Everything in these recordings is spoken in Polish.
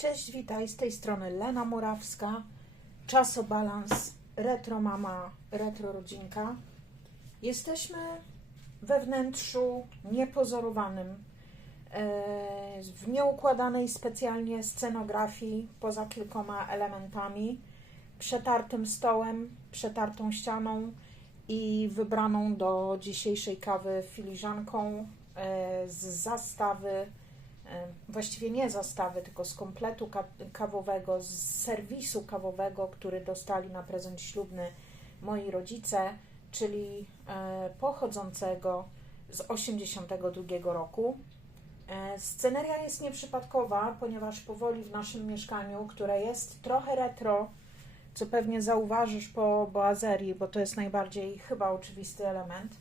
Cześć, witaj, z tej strony Lena Murawska, Czasobalans, Retro Mama, Retro Rodzinka. Jesteśmy we wnętrzu niepozorowanym, e, w nieukładanej specjalnie scenografii poza kilkoma elementami, przetartym stołem, przetartą ścianą i wybraną do dzisiejszej kawy filiżanką e, z zastawy właściwie nie zastawy, tylko z kompletu ka- kawowego, z serwisu kawowego, który dostali na prezent ślubny moi rodzice, czyli e, pochodzącego z 82 roku. E, Sceneria jest nieprzypadkowa, ponieważ powoli w naszym mieszkaniu, które jest trochę retro, co pewnie zauważysz po boazerii, bo to jest najbardziej chyba oczywisty element, e,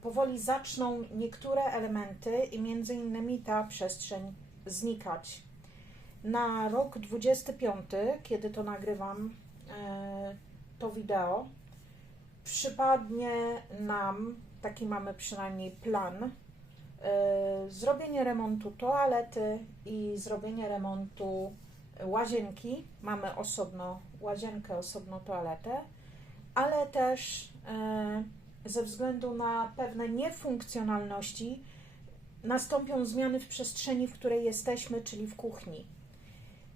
powoli zaczną niektóre elementy i między innymi ta przestrzeń znikać. Na rok 25, kiedy to nagrywam e, to wideo, przypadnie nam, taki mamy przynajmniej plan, e, zrobienie remontu toalety i zrobienie remontu łazienki. Mamy osobno łazienkę, osobno toaletę, ale też e, ze względu na pewne niefunkcjonalności nastąpią zmiany w przestrzeni, w której jesteśmy, czyli w kuchni.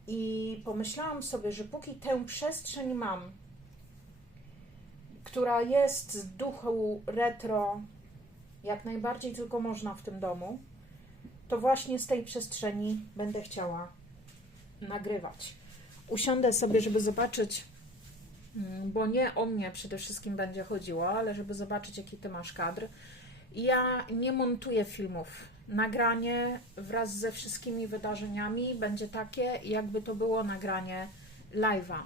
I pomyślałam sobie, że póki tę przestrzeń mam, która jest z duchu retro, jak najbardziej tylko można w tym domu, to właśnie z tej przestrzeni będę chciała nagrywać. Usiądę sobie, żeby zobaczyć, bo nie o mnie przede wszystkim będzie chodziło, ale żeby zobaczyć, jaki ty masz kadr. Ja nie montuję filmów. Nagranie wraz ze wszystkimi wydarzeniami będzie takie, jakby to było nagranie live'a.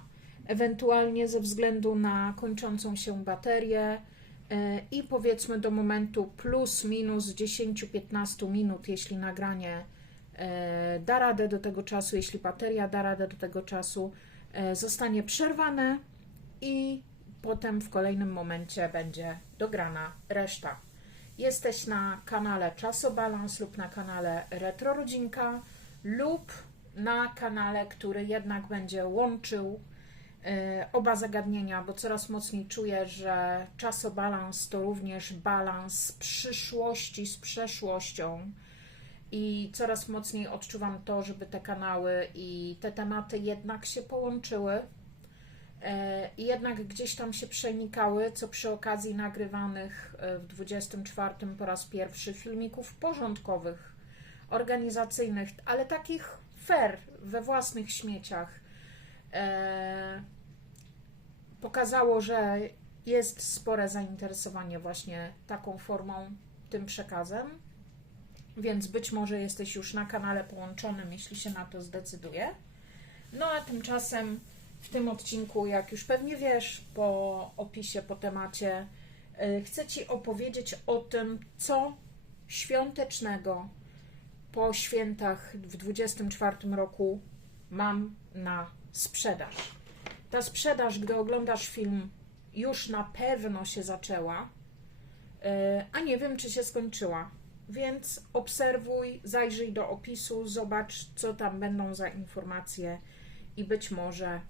Ewentualnie ze względu na kończącą się baterię e, i powiedzmy do momentu plus minus 10-15 minut, jeśli nagranie e, da radę do tego czasu, jeśli bateria da radę do tego czasu, e, zostanie przerwane i potem w kolejnym momencie będzie dograna reszta. Jesteś na kanale Czasobalans lub na kanale Retro Rodzinka lub na kanale, który jednak będzie łączył e, oba zagadnienia, bo coraz mocniej czuję, że czasobalans to również balans przyszłości z przeszłością i coraz mocniej odczuwam to, żeby te kanały i te tematy jednak się połączyły i jednak gdzieś tam się przenikały, co przy okazji nagrywanych e, w 24 po raz pierwszy filmików porządkowych, organizacyjnych, ale takich fair, we własnych śmieciach, e, pokazało, że jest spore zainteresowanie właśnie taką formą, tym przekazem. Więc być może jesteś już na kanale połączonym, jeśli się na to zdecyduje. No a tymczasem w tym odcinku, jak już pewnie wiesz po opisie, po temacie, y, chcę Ci opowiedzieć o tym, co świątecznego po świętach w 24 roku mam na sprzedaż. Ta sprzedaż, gdy oglądasz film, już na pewno się zaczęła, y, a nie wiem, czy się skończyła. Więc obserwuj, zajrzyj do opisu, zobacz, co tam będą za informacje i być może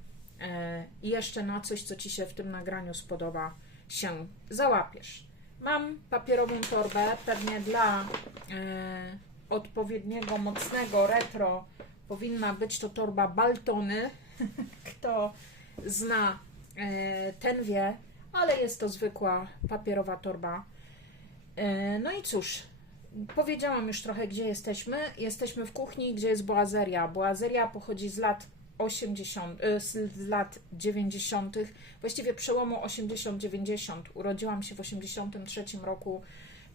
e, jeszcze na coś, co Ci się w tym nagraniu spodoba, się załapiesz. Mam papierową torbę, pewnie dla e, odpowiedniego, mocnego retro powinna być to torba Baltony. Kto zna, e, ten wie, ale jest to zwykła papierowa torba. No i cóż, Powiedziałam już trochę, gdzie jesteśmy. Jesteśmy w kuchni, gdzie jest boazeria. Boazeria pochodzi z lat 80, y, z lat 90., właściwie przełomu 80-90. Urodziłam się w 83 roku.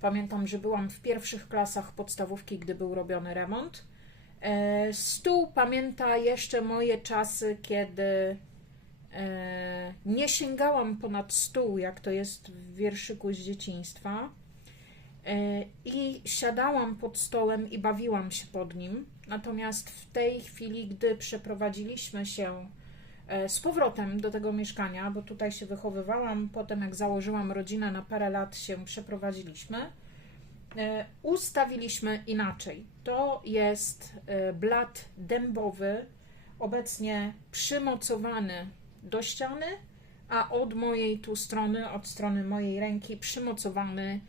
Pamiętam, że byłam w pierwszych klasach podstawówki, gdy był robiony remont. E, Stół pamięta jeszcze moje czasy, kiedy e, nie sięgałam ponad stół, jak to jest w wierszyku z dzieciństwa. E, I siadałam pod stołem i bawiłam się pod nim. Natomiast w tej chwili, gdy przeprowadziliśmy się e, z powrotem do tego mieszkania, bo tutaj się wychowywałam, potem jak założyłam rodzinę, na parę lat się przeprowadziliśmy, e, ustawiliśmy inaczej. To jest blat dębowy, obecnie przymocowany do ściany, a od mojej tu strony, od strony mojej ręki, przymocowany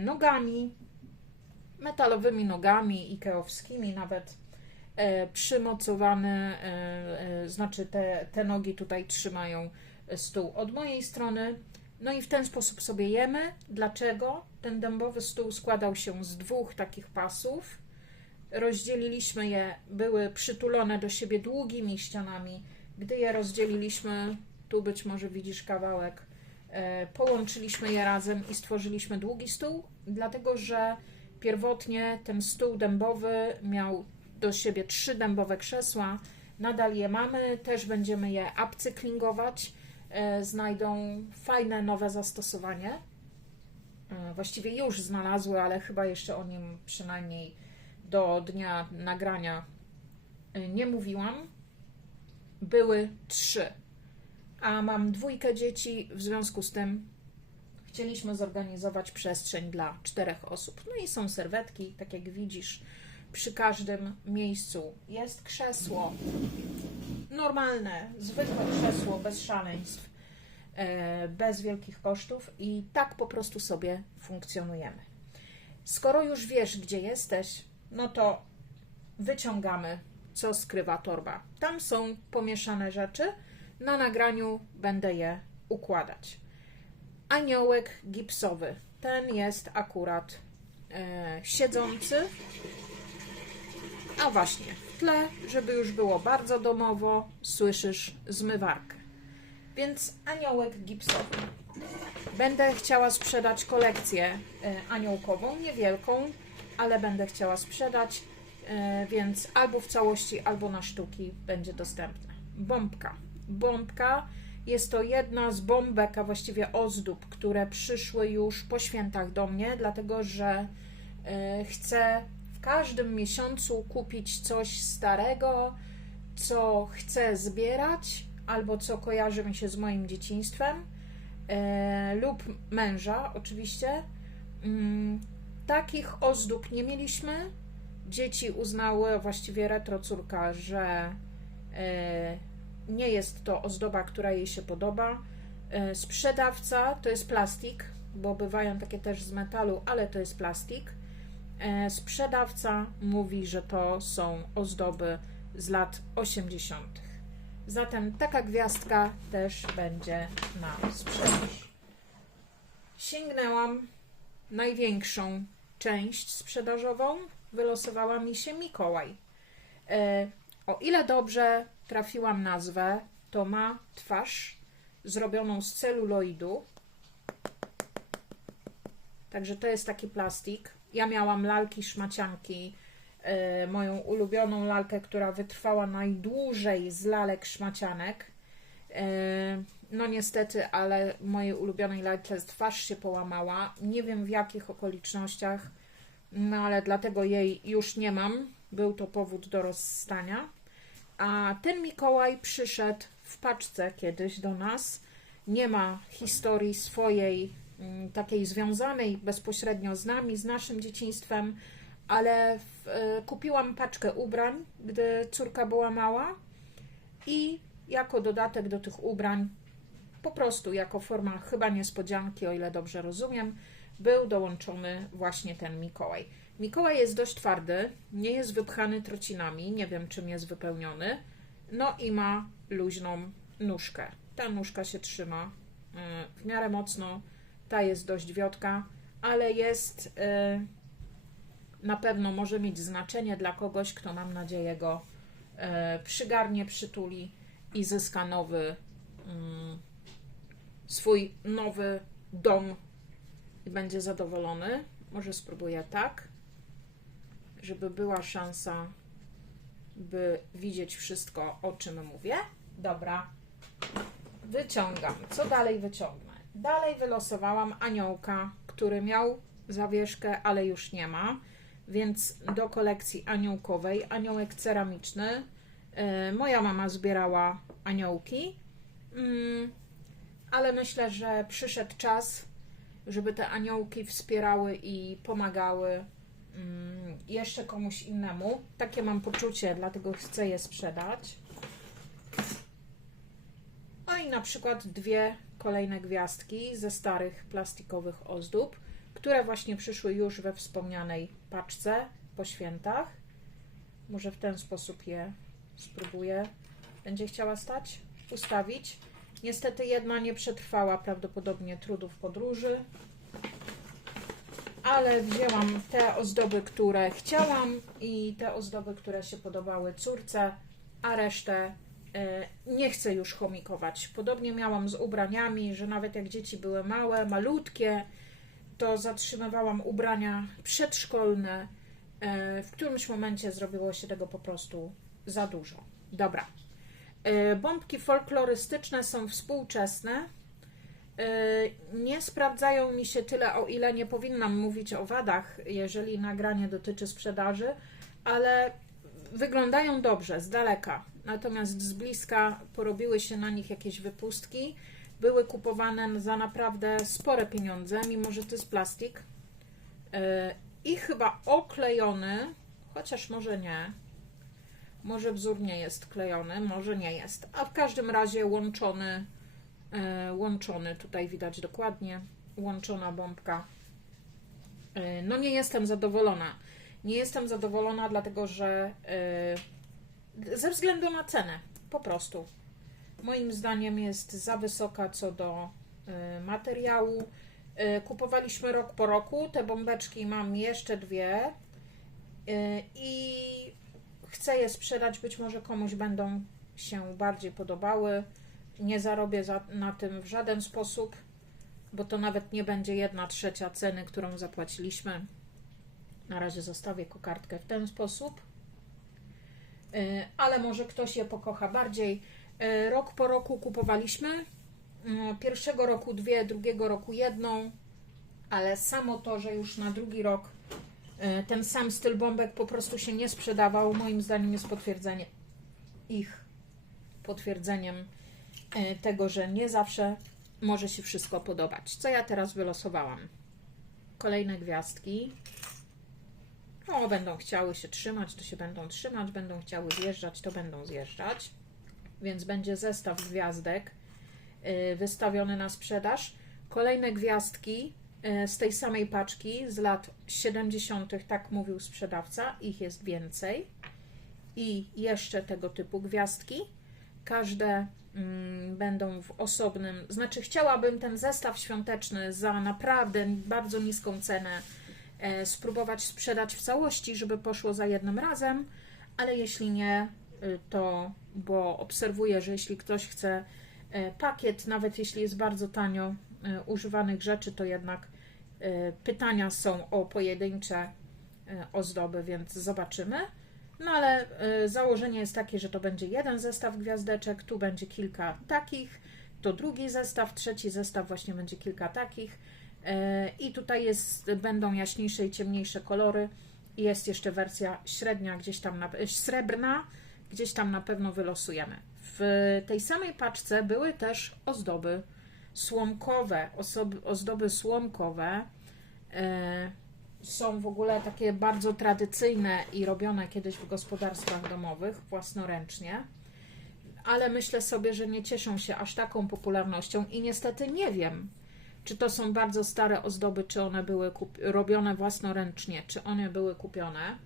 nogami, metalowymi nogami, ikeowskimi nawet, e, przymocowany, e, e, znaczy te, te nogi tutaj trzymają stół od mojej strony. No i w ten sposób sobie jemy. Dlaczego? Ten dębowy stół składał się z dwóch takich pasów. Rozdzieliliśmy je, były przytulone do siebie długimi ścianami. Gdy je rozdzieliliśmy, tu być może widzisz kawałek, e, połączyliśmy je razem i stworzyliśmy długi stół, dlatego że pierwotnie ten stół dębowy miał do siebie trzy dębowe krzesła. Nadal je mamy, też będziemy je upcyklingować e, znajdą fajne nowe zastosowanie. E, Właściwie już znalazły, ale chyba jeszcze o nim przynajmniej do dnia nagrania e, nie mówiłam. Były trzy, a mam dwójkę dzieci, w związku z tym chcieliśmy zorganizować przestrzeń dla czterech osób. No i są serwetki, tak jak widzisz, przy każdym miejscu jest krzesło, normalne, zwykłe krzesło, bez szaleństw, e, bez wielkich kosztów i tak po prostu sobie funkcjonujemy. Skoro już wiesz, gdzie jesteś, no to wyciągamy, co skrywa torba. Tam są pomieszane rzeczy. Na nagraniu będę je układać. Aniołek gipsowy. Ten jest akurat e, siedzący. A właśnie, w tle, żeby już było bardzo domowo, słyszysz zmywarkę. Więc aniołek gipsowy. Będę chciała sprzedać kolekcję e, aniołkową, niewielką, ale będę chciała sprzedać, e, więc albo w całości, albo na sztuki będzie dostępna. Bombka. Bombka jest to jedna z bombek, a właściwie ozdób, które przyszły już po świętach do mnie, dlatego że e, chcę w każdym miesiącu kupić coś starego, co chcę zbierać, albo co kojarzy mi się z moim dzieciństwem, e, lub męża, oczywiście. Mm, takich ozdób nie mieliśmy. Dzieci uznały, właściwie retro córka, że e, nie jest to ozdoba, która jej się podoba. E, sprzedawca to jest plastik, bo bywają takie też z metalu, ale to jest plastik. E, sprzedawca mówi, że to są ozdoby z lat 80. Zatem taka gwiazdka też będzie na sprzedaż. Sięgnęłam największą część sprzedażową. Wylosowała mi się Mikołaj. E, o ile dobrze trafiłam nazwę, to ma twarz zrobioną z celuloidu. Także to jest taki plastik. Ja miałam lalki szmacianki, e, moją ulubioną lalkę, która wytrwała najdłużej z lalek szmacianek. E, no niestety, ale mojej ulubionej lalce twarz się połamała. Nie wiem w jakich okolicznościach, no ale dlatego jej już nie mam. Był to powód do rozstania. A ten Mikołaj przyszedł w paczce kiedyś do nas. Nie ma historii swojej, mm, takiej związanej bezpośrednio z nami, z naszym dzieciństwem, ale w, e, kupiłam paczkę ubrań, gdy córka była mała i jako dodatek do tych ubrań, po prostu jako forma chyba niespodzianki, o ile dobrze rozumiem, był dołączony właśnie ten Mikołaj. Mikołaj jest dość twardy, nie jest wypchany trocinami, nie wiem czym jest wypełniony, no i ma luźną nóżkę. Ta nóżka się trzyma e, w miarę mocno, ta jest dość wiotka, ale jest e, na pewno może mieć znaczenie dla kogoś, kto mam nadzieję go e, przygarnie, przytuli i zyska nowy mm, swój nowy dom i będzie zadowolony. Może spróbuję tak, żeby była szansa, by widzieć wszystko, o czym mówię. Dobra, wyciągam. Co dalej wyciągnę? Dalej wylosowałam aniołka, który miał zawieszkę, ale już nie ma, więc do kolekcji aniołkowej aniołek ceramiczny. Yy, moja mama zbierała aniołki, yy, ale myślę, że przyszedł czas żeby te aniołki wspierały i pomagały mm, jeszcze komuś innemu. Takie mam poczucie, dlatego chcę je sprzedać. No i na przykład dwie kolejne gwiazdki ze starych plastikowych ozdób, które właśnie przyszły już we wspomnianej paczce po świętach. Może w ten sposób je spróbuję. Będzie chciała stać, ustawić. Niestety jedna nie przetrwała prawdopodobnie trudów podróży, ale wzięłam te ozdoby, które chciałam i te ozdoby, które się podobały córce, a resztę e, nie chcę już chomikować. Podobnie miałam z ubraniami, że nawet jak dzieci były małe, malutkie, to zatrzymywałam ubrania przedszkolne. E, W którymś momencie zrobiło się tego po prostu za dużo. Dobra. E, Bombki folklorystyczne są współczesne. E, Nie sprawdzają mi się tyle, o ile nie powinnam mówić o wadach, jeżeli nagranie dotyczy sprzedaży, ale wyglądają dobrze z daleka. Natomiast z bliska porobiły się na nich jakieś wypustki. Były kupowane za naprawdę spore pieniądze, mimo że to jest plastik. E, I chyba oklejony, chociaż może nie. Może wzór nie jest klejony, może nie jest. A w każdym razie łączony, łączony, tutaj widać dokładnie, łączona bombka. E, No nie jestem zadowolona. Nie jestem zadowolona, dlatego że e, ze względu na cenę, po prostu. Moim zdaniem jest za wysoka co do e, materiału. E, Kupowaliśmy rok po roku. Te bombeczki mam jeszcze dwie e, i chcę je sprzedać. Być może komuś będą się bardziej podobały. Nie zarobię za, na tym w żaden sposób, bo to nawet nie będzie jedna trzecia ceny, którą zapłaciliśmy. Na razie zostawię kokardkę w ten sposób. E, Ale może ktoś je pokocha bardziej. E, Rok po roku kupowaliśmy. Mm, Pierwszego roku dwie, drugiego roku jedną, ale samo to, że już na drugi rok ten sam styl bombek po prostu się nie sprzedawał, moim zdaniem jest potwierdzenie ich potwierdzeniem tego, że nie zawsze może się wszystko podobać. Co ja teraz wylosowałam? Kolejne gwiazdki. O, będą chciały się trzymać, to się będą trzymać, będą chciały zjeżdżać, to będą zjeżdżać. Więc będzie zestaw gwiazdek y, wystawiony na sprzedaż. Kolejne gwiazdki y, z tej samej paczki z lat 70., tak mówił sprzedawca, ich jest więcej. I jeszcze tego typu gwiazdki. Każde będą w osobnym. Znaczy, chciałabym ten zestaw świąteczny za naprawdę bardzo niską cenę e, spróbować sprzedać w całości, żeby poszło za jednym razem, ale jeśli nie, y, to bo obserwuję, że jeśli ktoś chce e, pakiet, nawet jeśli jest bardzo tanio e, używanych rzeczy, to jednak pytania są o pojedyncze ozdoby, więc zobaczymy. No ale e, założenie jest takie, że to będzie jeden zestaw gwiazdeczek, tu będzie kilka takich, to drugi zestaw, trzeci zestaw właśnie będzie kilka takich. E, I tutaj jest, będą jaśniejsze i ciemniejsze kolory. Jest jeszcze wersja średnia, gdzieś tam na, e, srebrna, gdzieś tam na pewno wylosujemy. W tej samej paczce były też ozdoby słomkowe, osoby, ozdoby słomkowe. Są w ogóle takie bardzo tradycyjne i robione kiedyś w gospodarstwach domowych własnoręcznie, ale myślę sobie, że nie cieszą się aż taką popularnością i niestety nie wiem, czy to są bardzo stare ozdoby, czy one były robione własnoręcznie, czy one były kupione.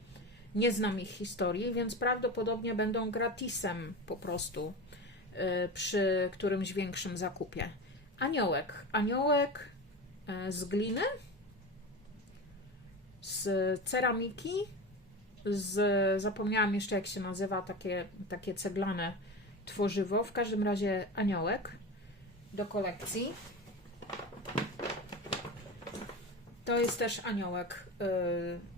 Nie znam ich historii, więc prawdopodobnie będą gratisem po prostu y, przy którymś większym zakupie. Aniołek. Aniołek y, z gliny, z ceramiki, z zapomniałam jeszcze jak się nazywa takie, takie ceglane tworzywo. W każdym razie aniołek do kolekcji. To jest też aniołek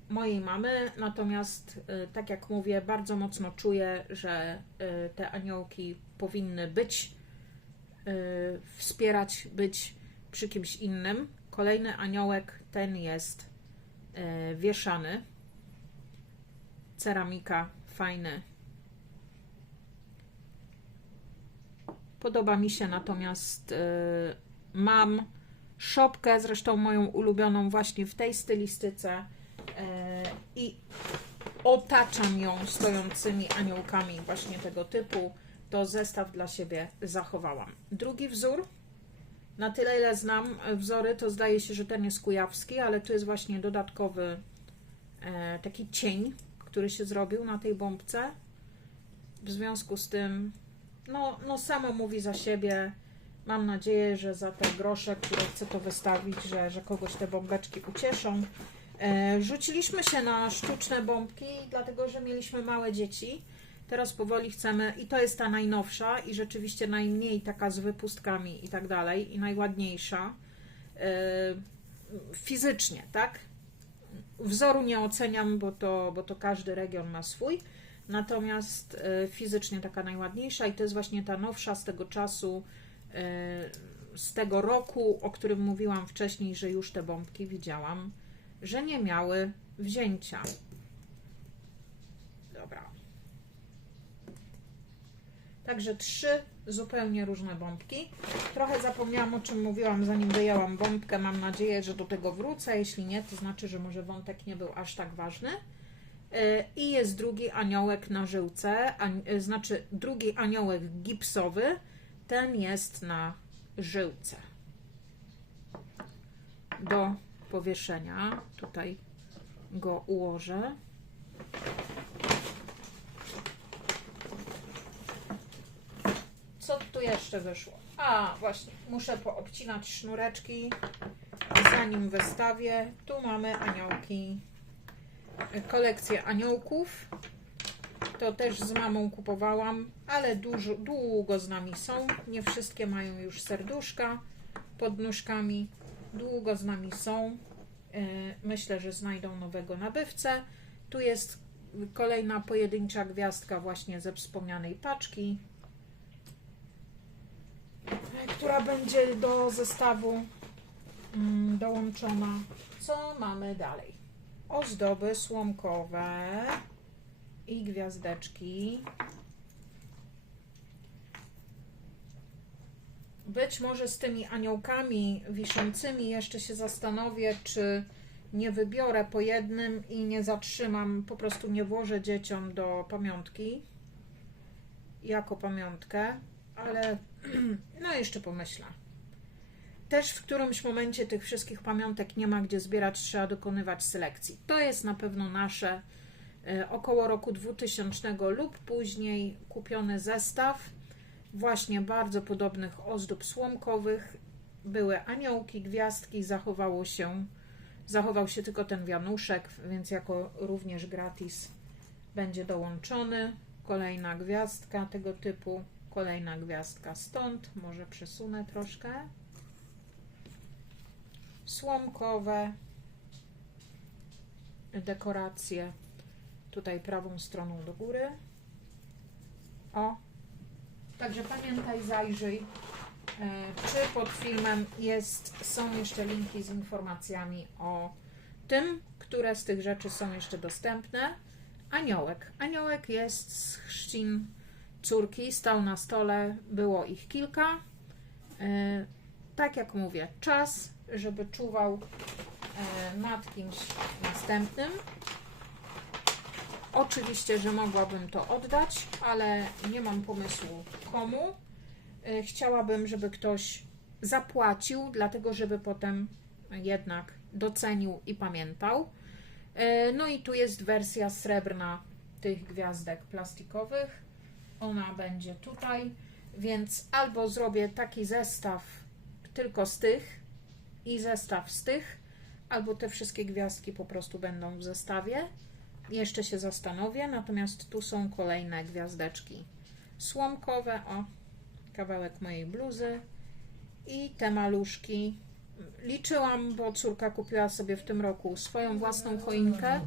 y, mojej mamy, natomiast y, tak jak mówię, bardzo mocno czuję, że y, te aniołki powinny być, wspierać, być przy kimś innym. Kolejny aniołek, ten jest wieszany. Ceramika, fajny. Podoba mi się natomiast, y, mam szopkę, zresztą moją ulubioną właśnie w tej stylistyce e, i otaczam ją stojącymi aniołkami właśnie tego typu. To zestaw dla siebie zachowałam. Drugi wzór, na tyle ile znam wzory, to zdaje się, że ten jest kujawski, ale tu jest właśnie dodatkowy e, taki cień, który się zrobił na tej bombce. W związku z tym, no, no samo mówi za siebie. Mam nadzieję, że za te grosze, które chcę to wystawić, że, że kogoś te bombeczki ucieszą. E, rzuciliśmy się na sztuczne bombki, dlatego że mieliśmy małe dzieci. Teraz powoli chcemy, i to jest ta najnowsza, i rzeczywiście najmniej taka z wypustkami i tak dalej, i najładniejsza e, fizycznie, tak? Wzoru nie oceniam, bo to, bo to każdy region ma swój. Natomiast e, fizycznie taka najładniejsza, i to jest właśnie ta nowsza z tego czasu, e, z tego roku, o którym mówiłam wcześniej, że już te bombki widziałam, że nie miały wzięcia. Dobra. Także trzy zupełnie różne bombki. Trochę zapomniałam o czym mówiłam, zanim wyjęłam bombkę. Mam nadzieję, że do tego wrócę. Jeśli nie, to znaczy, że może wątek nie był aż tak ważny. Yy, I jest drugi aniołek na żyłce, yy, znaczy drugi aniołek gipsowy. Ten jest na żyłce. Do powieszenia. Tutaj go ułożę. Co tu jeszcze wyszło? A, właśnie, muszę poobcinać sznureczki, zanim wystawię. Tu mamy aniołki, kolekcję aniołków. To też z mamą kupowałam, ale dużo, długo z nami są. Nie wszystkie mają już serduszka pod nóżkami. Długo z nami są. E, Myślę, że znajdą nowego nabywcę. Tu jest kolejna pojedyncza gwiazdka właśnie ze wspomnianej paczki która będzie do zestawu mm, dołączona. Co mamy dalej? Ozdoby słomkowe i gwiazdeczki. Być może z tymi aniołkami wiszącymi jeszcze się zastanowię, czy nie wybiorę po jednym i nie zatrzymam, po prostu nie włożę dzieciom do pamiątki jako pamiątkę, ale no jeszcze pomyślę. Też w którymś momencie tych wszystkich pamiątek nie ma gdzie zbierać, trzeba dokonywać selekcji. To jest na pewno nasze e, około roku 2000 lub później kupiony zestaw właśnie bardzo podobnych ozdób słomkowych. Były aniołki, gwiazdki, zachowało się, zachował się tylko ten wianuszek, więc jako również gratis będzie dołączony. Kolejna gwiazdka tego typu. Kolejna gwiazdka stąd, może przesunę troszkę. Słomkowe dekoracje tutaj prawą stroną do góry. O, także pamiętaj, zajrzyj, e, czy pod filmem jest, są jeszcze linki z informacjami o tym, które z tych rzeczy są jeszcze dostępne. Aniołek. Aniołek jest z chrzcin córki, stał na stole, było ich kilka. E, Tak jak mówię, czas, żeby czuwał e, nad kimś następnym. Oczywiście, że mogłabym to oddać, ale nie mam pomysłu komu. E, Chciałabym, żeby ktoś zapłacił, dlatego żeby potem jednak docenił i pamiętał. No i tu jest wersja srebrna tych gwiazdek plastikowych ona będzie tutaj, więc albo zrobię taki zestaw tylko z tych i zestaw z tych, albo te wszystkie gwiazdki po prostu będą w zestawie. Jeszcze się zastanowię, natomiast tu są kolejne gwiazdeczki słomkowe, o, kawałek mojej bluzy i te maluszki. Liczyłam, bo córka kupiła sobie w tym roku swoją własną choinkę.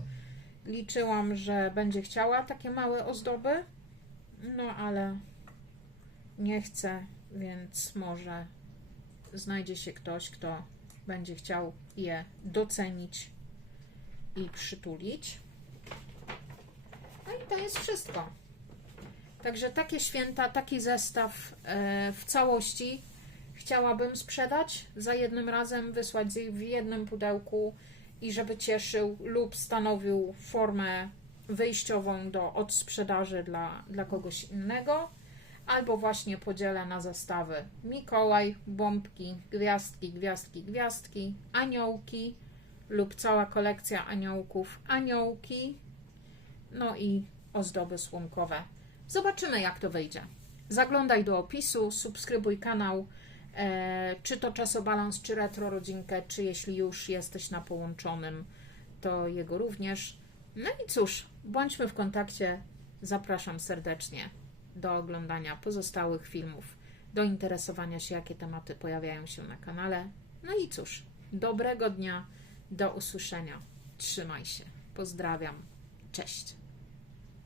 Liczyłam, że będzie chciała takie małe ozdoby. No ale nie chcę, więc może znajdzie się ktoś, kto będzie chciał je docenić i przytulić. No i to jest wszystko. Także takie święta, taki zestaw e, w całości chciałabym sprzedać za jednym razem, wysłać w jednym pudełku i żeby cieszył lub stanowił formę wyjściową do odsprzedaży dla, dla kogoś innego, albo właśnie podzielę na zestawy Mikołaj, bombki, gwiazdki, gwiazdki, gwiazdki, aniołki lub cała kolekcja aniołków, aniołki, no i ozdoby słomkowe. Zobaczymy, jak to wyjdzie. Zaglądaj do opisu, subskrybuj kanał, e, czy to czasobalans, czy retro rodzinkę, czy jeśli już jesteś na połączonym, to jego również. No i cóż, bądźmy w kontakcie. Zapraszam serdecznie do oglądania pozostałych filmów, do interesowania się, jakie tematy pojawiają się na kanale. No i cóż, dobrego dnia, do usłyszenia. Trzymaj się. Pozdrawiam. Cześć.